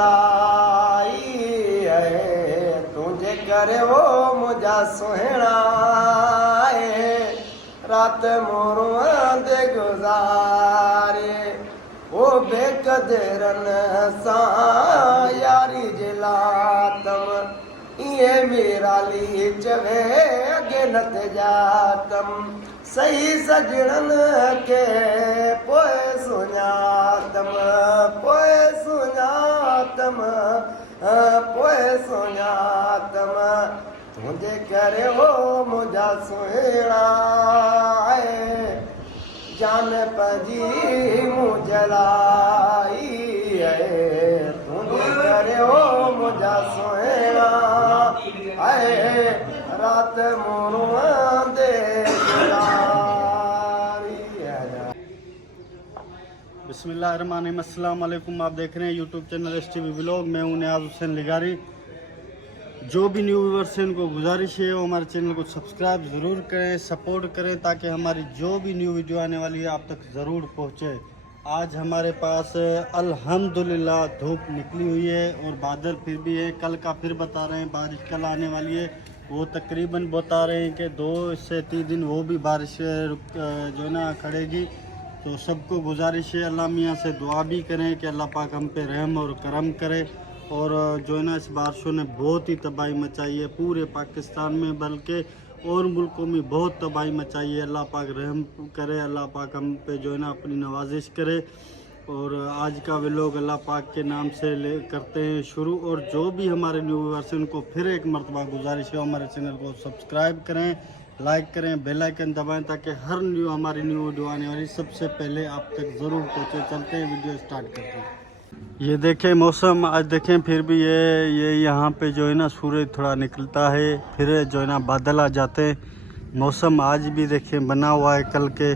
जलाई है तुझे करे वो मुझा सुहना है रात मोरू दे गुजारे वो बेकदरन सा यारी जिलातम ये मेरा ली चवे अगे नत जातम सही सजणन के पोए सुञातम तुझे करे हो मुझा सुहेड़ा है जान पजी मुझलाई है तुझे करे हो मुझा सुहेड़ा है रात मोरुआ दे बिस्मिल्लाहिर्रहमानिर्रहीम। अस्सलाम वालेकुम। आप देख रहे हैं यूट्यूब चैनल STV व्लॉग। मैं हूं नियाज़ हुसैन लिगारी। जो भी न्यू व्यूअर्स हैं उनको गुजारिश है वो हमारे चैनल को सब्सक्राइब ज़रूर करें, सपोर्ट करें ताकि हमारी जो भी न्यू वीडियो आने वाली है आप तक ज़रूर पहुंचे। आज हमारे पास अल्हम्दुलिल्लाह धूप निकली हुई है और बादल फिर भी है। कल का फिर बता रहे हैं बारिश कल आने वाली है। वो तकरीबन बता रहे हैं कि 2 से 3 दिन वो भी बारिश जो है ना खड़ेगी। तो सबको गुजारिश है अल्लाह मियाँ से दुआ भी करें कि अल्लाह पाक हम पे रहम और करम करे। और जो है ना इस बारिशों ने बहुत ही तबाही मचाई है पूरे पाकिस्तान में, बल्कि और मुल्कों में बहुत तबाही मचाई है। अल्लाह पाक रहम करे, अल्लाह पाक हम पे जो है ना अपनी नवाजिश करे। और आज का व्लॉग अल्लाह पाक के नाम से करते हैं शुरू। और जो भी हमारे न्यू व्यूअर्स हैं उनको फिर एक मरतबा गुजारिश है हमारे चैनल को सब्सक्राइब करें, लाइक करें, बेल आइकन दबाएं ताकि हर हमारी न्यू वीडियो आने वाली सबसे पहले आप तक ज़रूर पहुँचे। चलते हैं वीडियो स्टार्ट करते हैं। ये देखें मौसम आज देखें फिर भी ये यहाँ पे जो है ना सूरज थोड़ा निकलता है, फिर जो है ना बादल आ जाते हैं। मौसम आज भी देखें बना हुआ है, कल के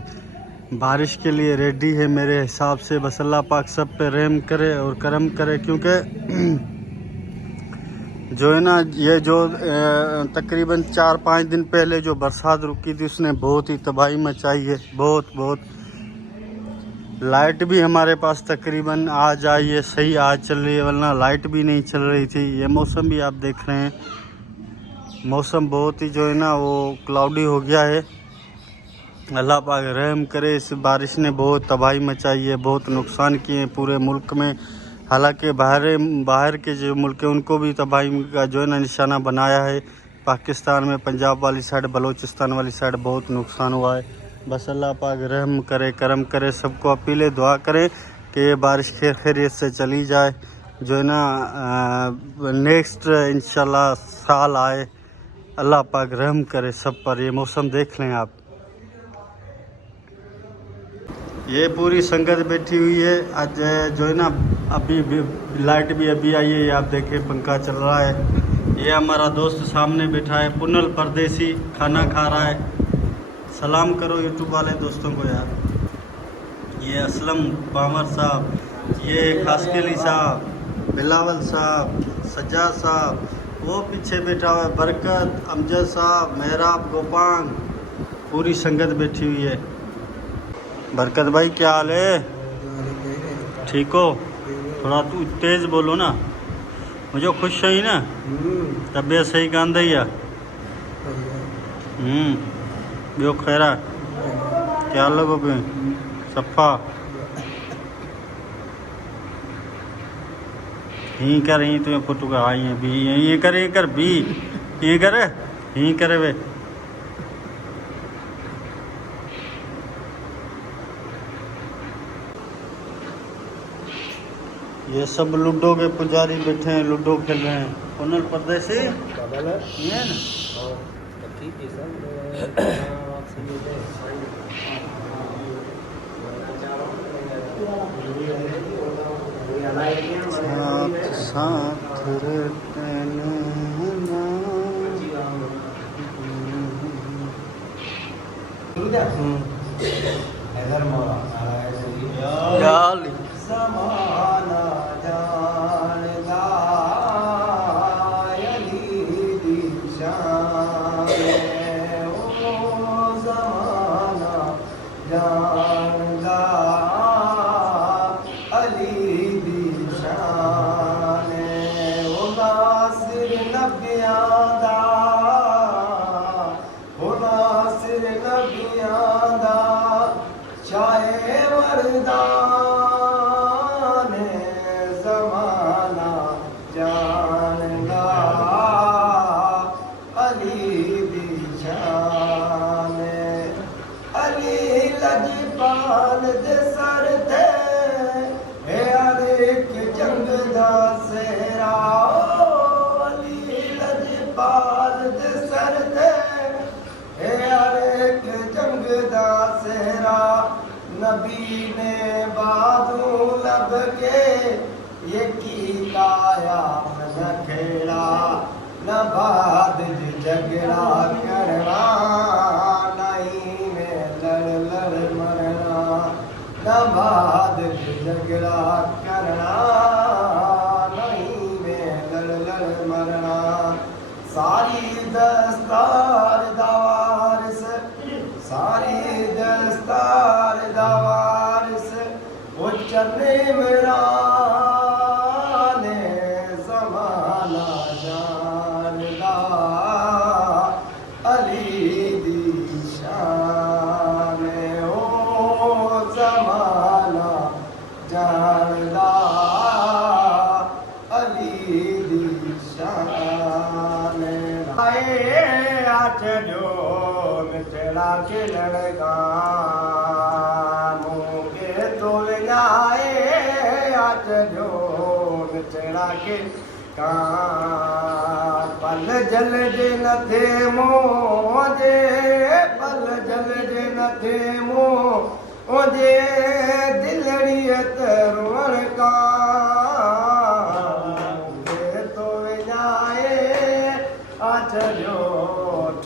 बारिश के लिए रेडी है मेरे हिसाब से। बस अल्लाह पाक सब पे रहम करे और करम करे, क्योंकि जो है ना ये जो तकरीबन 4-5 दिन पहले जो बरसात रुकी थी उसने बहुत ही तबाही मचाई है। बहुत लाइट भी हमारे पास तकरीबन आज आई है, सही आज चल रही है, वरना लाइट भी नहीं चल रही थी। ये मौसम भी आप देख रहे हैं, मौसम बहुत ही जो है ना वो क्लाउडी हो गया है। अल्लाह पाक रहम करे। इस बारिश ने बहुत तबाही मचाई है, बहुत नुकसान किए हैं पूरे मुल्क में। हालांकि बाहर के जो मुल्क हैं उनको भी तबाही का जो है ना निशाना बनाया है। पाकिस्तान में पंजाब वाली साइड, बलूचिस्तान वाली साइड बहुत नुकसान हुआ है। बस अल्लाह पाक रहम करे, करम करे। सबको अपील दुआ करें कि ये बारिश खैरियत से चली जाए, जो है ना नेक्स्ट इंशाल्लाह साल आए। अल्लाह पाक रहम करे सब पर। ये मौसम देख लें आप, ये पूरी संगत बैठी हुई है। आज जो है ना अभी लाइट भी अभी आई है, ये आप देखें पंखा चल रहा है। ये हमारा दोस्त सामने बैठा है, पुनल परदेसी खाना खा रहा है। सलाम करो यूट्यूब वाले दोस्तों को यार। ये असलम पामर साहब, ये खासकेली साहब, बिलावल साहब, सज्जाद साहब, वो पीछे बैठा हुआ है बरकत, अमजद साहब, मेहराब, गोपांग, पूरी संगत बैठी हुई है। बरकत भाई क्या हाल है? ठीक हो? थोड़ा तू तेज़ बोलो ना, मुझे खुश है ना, तबीयत सही कांदा ही है। बियो खैरा क्या लगो पे सफ़ा ही कर ही तुम्हें फोटो का आई है भी ये कर भी ये कर ही करे वे। ये सब लूडो के पुजारी बैठे हैं, लूडो खेल रहे हैं। पुनल परदेसी ये ना साथ ने बादू लब के ये की काया न खेड़ा न बाद झगड़ा करना नहीं में लड़ लड़ मरना न बाद झगड़ा करना नहीं में लड़ लड़ मरना सारी दस्तार दवारिस सारी दस्तार दवारिस वो चने मेरा ने ज़माना जानदा अली दी शान ओ ज़माना जानदा अली दी शान आए आठ जो मिठड़ा के लड़का मुके तो जाए आठ जो मिठड़ा के का पल जल जे न थे मोजे पल जल जे न थे मोजे दिलड़ियत रोण का तो जाए आठ जो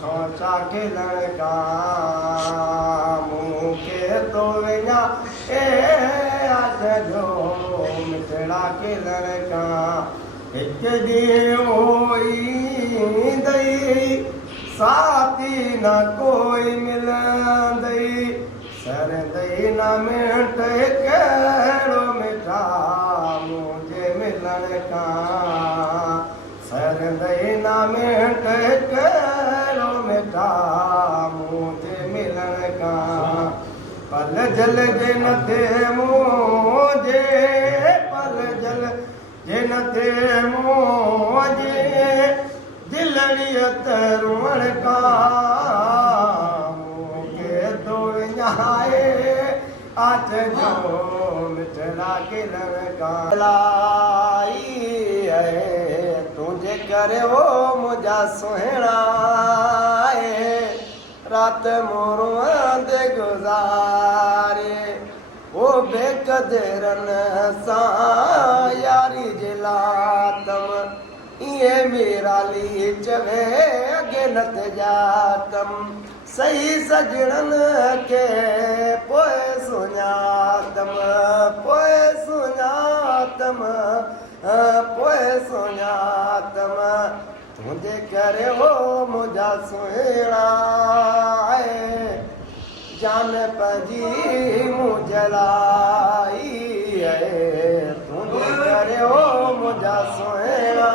ठोचा के लड़का मुँह के तो जा ए आठ जो मिठड़ा के लड़का एक होई दई साथी न कोई मिलंदई सर दई न मिट कहिड़ो मिठा मुझे मिलण का सर दई न मिट कहिड़ो मिठा मुझे मिलण का पल जल जे न थे मुझे पल जल जे न थे मुझे दिलड़ियत रोण का मुके तो जाए आठ जो मिठड़ा के लड़का लाई है तुझे करे वो मुझा सोहना रात मोरुआ दे गुजारे वो बेकदरन सा यारी जिलातम ये मेरा ली चवे अगे नत जातम सही सजणन के पोए सुञातम पोए सुञातम पोए सुञातम तुझे करे हो मुझा सुहेड़ा जान पजी मुझलाई है तुझे करे हो मुझा सुहेड़ा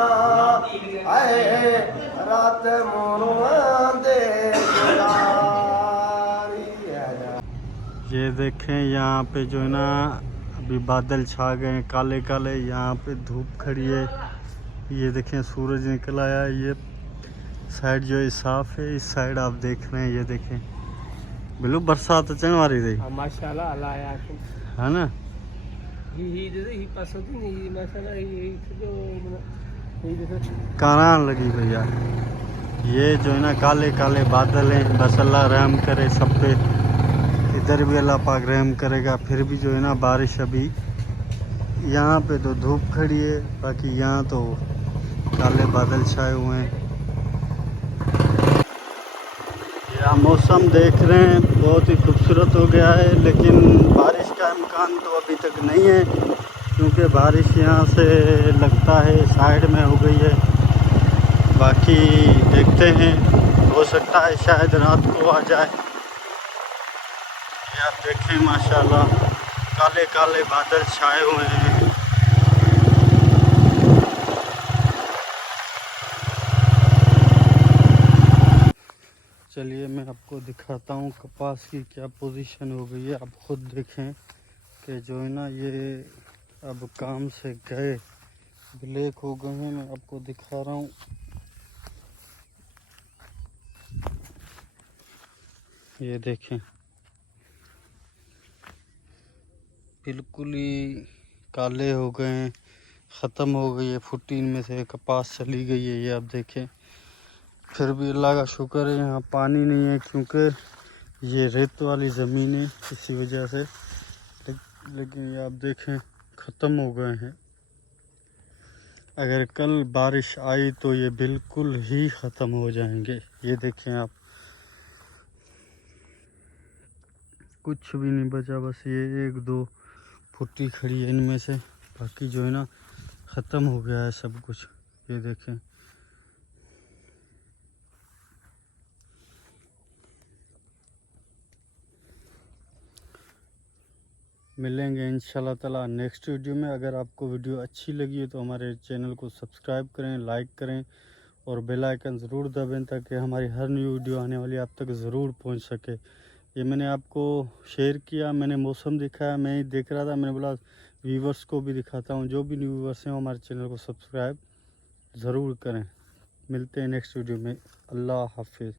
आए रात मोरुआ दे गुजारी है। ये देखें यहाँ पे जो है ना अभी बादल छा गए हैं काले काले, यहाँ पे धूप खड़ी है। ये देखें सूरज निकल आया। ये साइड जो है साफ है, इस साइड आप देख रहे हैं। ये देखें बिल्कुल बरसात अचण वारी थी माशाल्लाह अल्लाह या है ना। ही पासो थी नहीं माशाल्लाह ये जो कारान लगी भैया। ये जो है ना काले काले बादल हैं, बस अल्लाह रहम करे सब पे। इधर भी अल्लाह पाक रहम करेगा। फिर भी जो है ना बारिश अभी यहाँ पे तो धूप खड़ी है, बाकी यहाँ तो काले बादल छाए हुए हैं। यहाँ मौसम देख रहे हैं बहुत ही खूबसूरत हो गया है, लेकिन बारिश का इम्कान तो अभी तक नहीं है, क्योंकि बारिश यहाँ से लगता है साइड में हो गई है। बाकी देखते हैं, हो सकता है शायद रात को आ जाए। ये आप देखें माशाल्लाह काले काले बादल छाए हुए हैं। चलिए मैं आपको दिखाता हूँ कपास की क्या पोजीशन हो गई है। आप खुद देखें कि जो है ना ये अब काम से गए ब्लैक हो गए हैं। मैं आपको दिखा रहा हूँ। ये देखें बिल्कुल ही काले हो गए हैं, ख़त्म हो गई है फुटी इनमें से कपास चली गई है। ये आप देखें। फिर भी अल्लाह का शुक्र है यहाँ पानी नहीं है, क्योंकि ये रेत वाली ज़मीन है, इसी वजह से लेकिन ये आप देखें ख़त्म हो गए हैं। अगर कल बारिश आई तो ये बिल्कुल ही ख़त्म हो जाएंगे। ये देखें आप, कुछ भी नहीं बचा, बस ये 1-2 फुट्टी खड़ी है इनमें से, बाकी जो है ना ख़त्म हो गया है सब कुछ। ये देखें, मिलेंगे इंशाल्लाह ताला नेक्स्ट वीडियो में। अगर आपको वीडियो अच्छी लगी है तो हमारे चैनल को सब्सक्राइब करें, लाइक करें और बेल आइकन ज़रूर दबाएं ताकि हमारी हर न्यू वीडियो आने वाली आप तक ज़रूर पहुंच सके। ये मैंने आपको शेयर किया, मैंने मौसम दिखाया, मैं ही देख रहा था, मैंने बोला व्यूवर्स को भी दिखाता हूँ। जो भी न्यू व्यूवर्स हैं हमारे चैनल को सब्सक्राइब ज़रूर करें। मिलते हैं नेक्स्ट वीडियो में। अल्लाह हाफिज़।